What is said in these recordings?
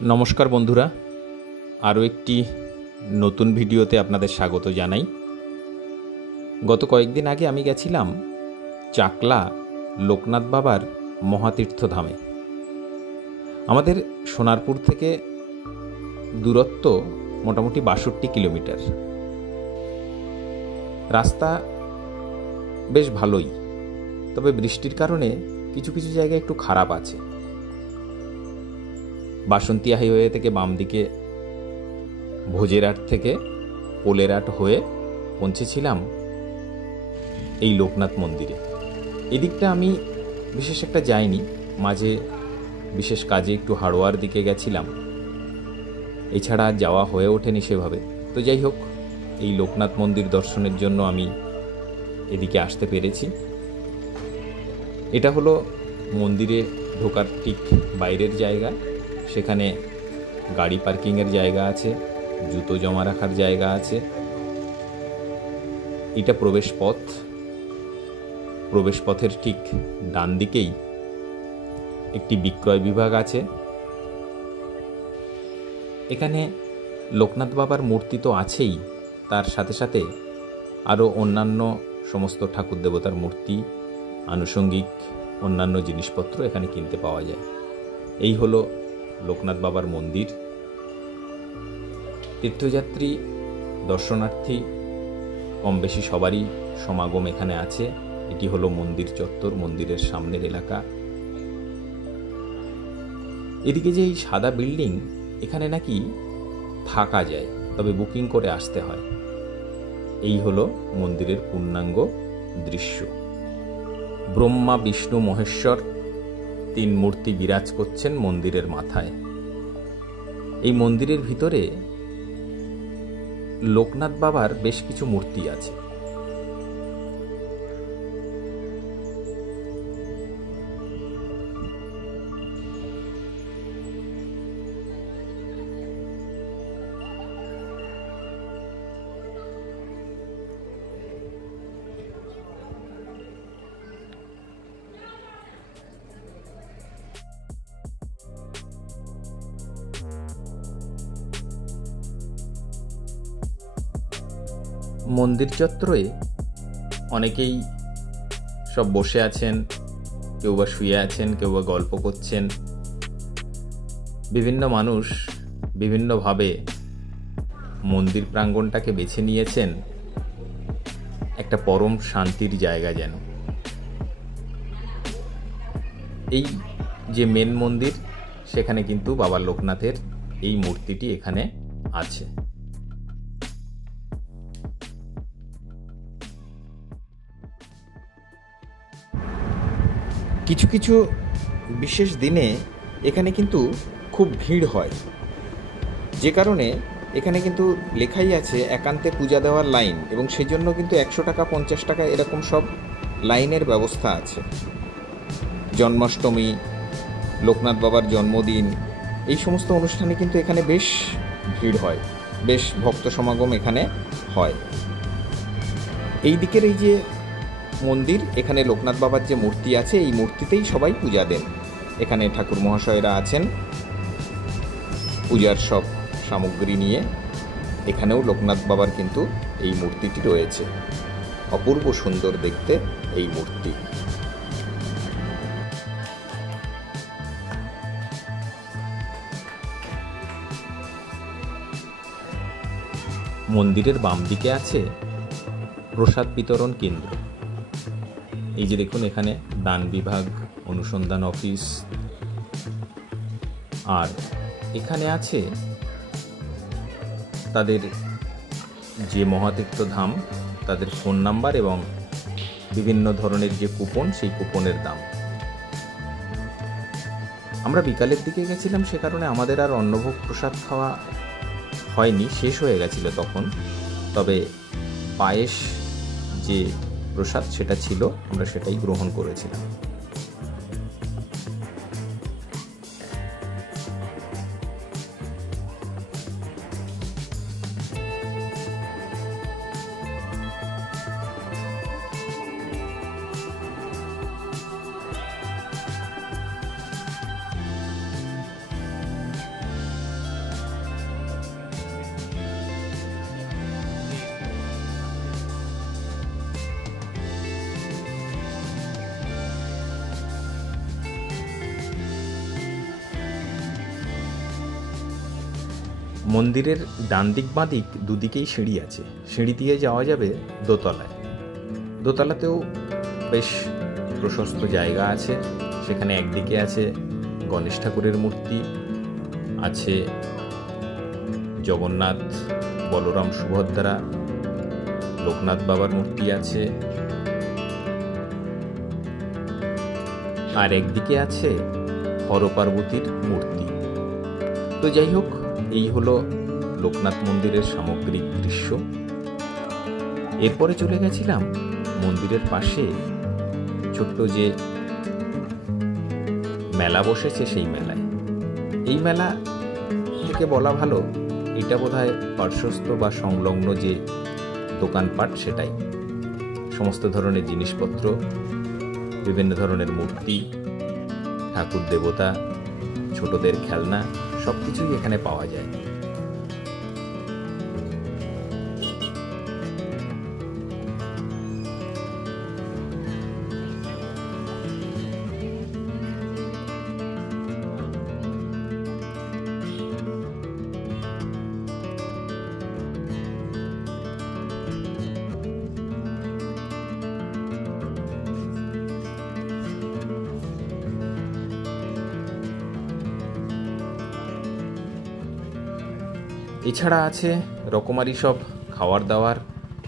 নমস্কার বন্ধুরা, আরও একটি নতুন ভিডিওতে আপনাদের স্বাগত জানাই। গত কয়েকদিন আগে আমি গেছিলাম চাকলা লোকনাথ বাবার মহাতীর্থ ধামে। আমাদের সোনারপুর থেকে দূরত্ব মোটামুটি ৬২ কিলোমিটার। রাস্তা বেশ ভালোই, তবে বৃষ্টির কারণে কিছু কিছু জায়গায় একটু খারাপ আছে। বাসন্তী হাইওয়ে থেকে বাম দিকে ভোজেরহাট থেকে পোলেরহাট হয়ে পৌঁছেছিলাম এই লোকনাথ মন্দিরে। এদিকটা আমি বিশেষ একটা যাইনি, মাঝে বিশেষ কাজে একটু হাড়োয়ার দিকে গেছিলাম, এছাড়া যাওয়া হয়ে ওঠেনি সেভাবে। তো যাই হোক, এই লোকনাথ মন্দির দর্শনের জন্য আমি এদিকে আসতে পেরেছি। এটা হলো মন্দিরে ঢোকার ঠিক বাইরের জায়গা। সেখানে গাড়ি পার্কিংয়ের জায়গা আছে, জুতো জমা রাখার জায়গা আছে। এটা প্রবেশ পথ। প্রবেশ পথের ঠিক ডান দিকেই একটি বিক্রয় বিভাগ আছে। এখানে লোকনাথ বাবার মূর্তি তো আছেই, তার সাথে সাথে আরও অন্যান্য সমস্ত ঠাকুর দেবতার মূর্তি, আনুষঙ্গিক অন্যান্য জিনিসপত্র এখানে কিনতে পাওয়া যায়। এই হলো লোকনাথ বাবার মন্দির। তীর্থযাত্রী, দর্শনার্থী কম বেশি সবারই সমাগম এখানে আছে। এটি হলো মন্দির চত্বর, মন্দিরের সামনের এলাকা। এদিকে যে এই সাদা বিল্ডিং, এখানে নাকি থাকা যায়, তবে বুকিং করে আসতে হয়। এই হলো মন্দিরের পূর্ণাঙ্গ দৃশ্য। ব্রহ্মা, বিষ্ণু, মহেশ্বর তিন মূর্তি বিরাজ করছেন মন্দিরের মাথায়। এই মন্দিরের ভিতরে লোকনাথ বাবার বেশ কিছু মূর্তি আছে। মন্দির চত্বরে অনেকেই সব বসে আছেন, কেউ বা শুয়ে আছেন, কেউ বা গল্প করছেন। বিভিন্ন মানুষ বিভিন্নভাবে মন্দির প্রাঙ্গণটাকে বেছে নিয়েছেন একটা পরম শান্তির জায়গা যেন। এই যে মেন মন্দির, সেখানে কিন্তু বাবা লোকনাথের এই মূর্তিটি এখানে আছে। কিছু কিছু বিশেষ দিনে এখানে কিন্তু খুব ভিড় হয়, যে কারণে এখানে কিন্তু লেখাই আছে একান্তে পূজা দেওয়ার লাইন, এবং সেই জন্য কিন্তু ১০০ টাকা, ৫০ টাকা এরকম সব লাইনের ব্যবস্থা আছে। জন্মাষ্টমী, লোকনাথ বাবার জন্মদিন, এই সমস্ত অনুষ্ঠানে কিন্তু এখানে বেশ ভিড় হয়, বেশ ভক্ত সমাগম এখানে হয়। এই দিকের এই যে মন্দির, এখানে লোকনাথ বাবার যে মূর্তি আছে, এই মূর্তিতেই সবাই পূজা দেন। এখানে ঠাকুর মহাশয়রা আছেন পূজার সব সামগ্রী নিয়ে। এখানেও লোকনাথ বাবার কিন্তু এই মূর্তিটি রয়েছে। অপূর্ব সুন্দর দেখতে এই মূর্তি। মন্দিরের বাম দিকে আছে প্রসাদ বিতরণ কেন্দ্র। এই যে দেখুন, এখানে দান বিভাগ, অনুসন্ধান অফিস, আর এখানে আছে তাদের যে মহাতীর্থ ধাম, তাদের ফোন নাম্বার এবং বিভিন্ন ধরনের যে কুপন, সেই কুপনের দাম। আমরা বিকালের দিকে গেছিলাম, সে কারণে আমাদের আর অন্নভোগ প্রসাদ খাওয়া হয়নি, শেষ হয়ে গেছিল তখন। তবে পায়েস যে প্রসাদ সেটা ছিল, আমরা সেটাই গ্রহণ করেছিলাম। মন্দিরের ডান দিক বাঁ দিক দুদিকেই সিঁড়ি আছে, সিঁড়ি দিয়ে যাওয়া যাবে দোতলায়। দোতলাতেও বেশ প্রশস্ত জায়গা আছে। সেখানে একদিকে আছে গণেশ ঠাকুরের মূর্তি, আছে জগন্নাথ, বলরাম, সুভদ্রা, লোকনাথ বাবার মূর্তি আছে, আর একদিকে আছে হর পার্বতীর মূর্তি। তো যাই হোক, এই হলো লোকনাথ মন্দিরের সামগ্রিক দৃশ্য। এরপরে চলে গেছিলাম মন্দিরের পাশে ছোট্ট যে মেলা বসেছে সেই মেলায়। এই মেলা থেকে বলা ভালো, এটা বোধহয় পার্শ্বস্থ বা সংলগ্ন যে দোকানপাট সেটাই। সমস্ত ধরনের জিনিসপত্র, বিভিন্ন ধরনের মূর্তি, ঠাকুর দেবতা, ছোটদের খেলনা, সব কিছুই এখানে পাওয়া যায়। এছাড়া আছে রকমারি সব খাবার দাবার।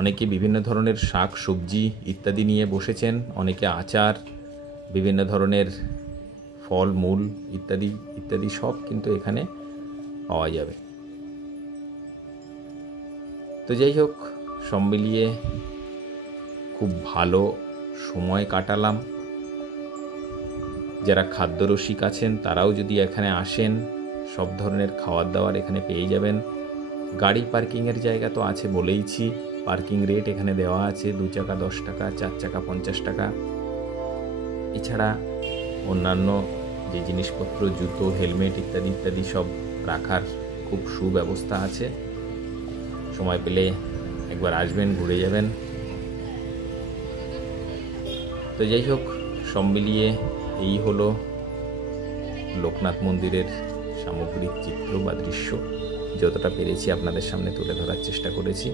অনেকে বিভিন্ন ধরনের শাক সবজি ইত্যাদি নিয়ে বসেছেন, অনেকে আচার, বিভিন্ন ধরনের ফল মূল ইত্যাদি ইত্যাদি সব কিন্তু এখানে পাওয়া যাবে। তো যাই হোক, সব মিলিয়ে খুব ভালো সময় কাটালাম। যারা খাদ্যরসিক আছেন তারাও যদি এখানে আসেন, সব ধরনের খাবার দাবার এখানে পেয়ে যাবেন। গাড়ি পার্কিংয়ের জায়গা তো আছে বলেইছি। পার্কিং রেট এখানে দেওয়া আছে, 2 চাকা 10 টাকা, 4 চাকা 50 টাকা। এছাড়া অন্যান্য যে জিনিসপত্র, জুতো, হেলমেট ইত্যাদি ইত্যাদি সব রাখার খুব সুব্যবস্থা আছে। সময় পেলে একবার আসবেন, ঘুরে যাবেন। তো যাই হোক, সব মিলিয়ে এই হলো লোকনাথ মন্দিরের সামগ্রিক চিত্র বা দৃশ্য। যতটা পেরেছি আপনাদের সামনে তুলে ধরার চেষ্টা করেছি।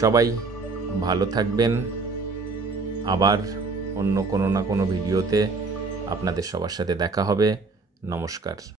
সবাই ভালো থাকবেন। আবার অন্য কোনো না কোনো ভিডিওতে আপনাদের সবার সাথে দেখা হবে। নমস্কার।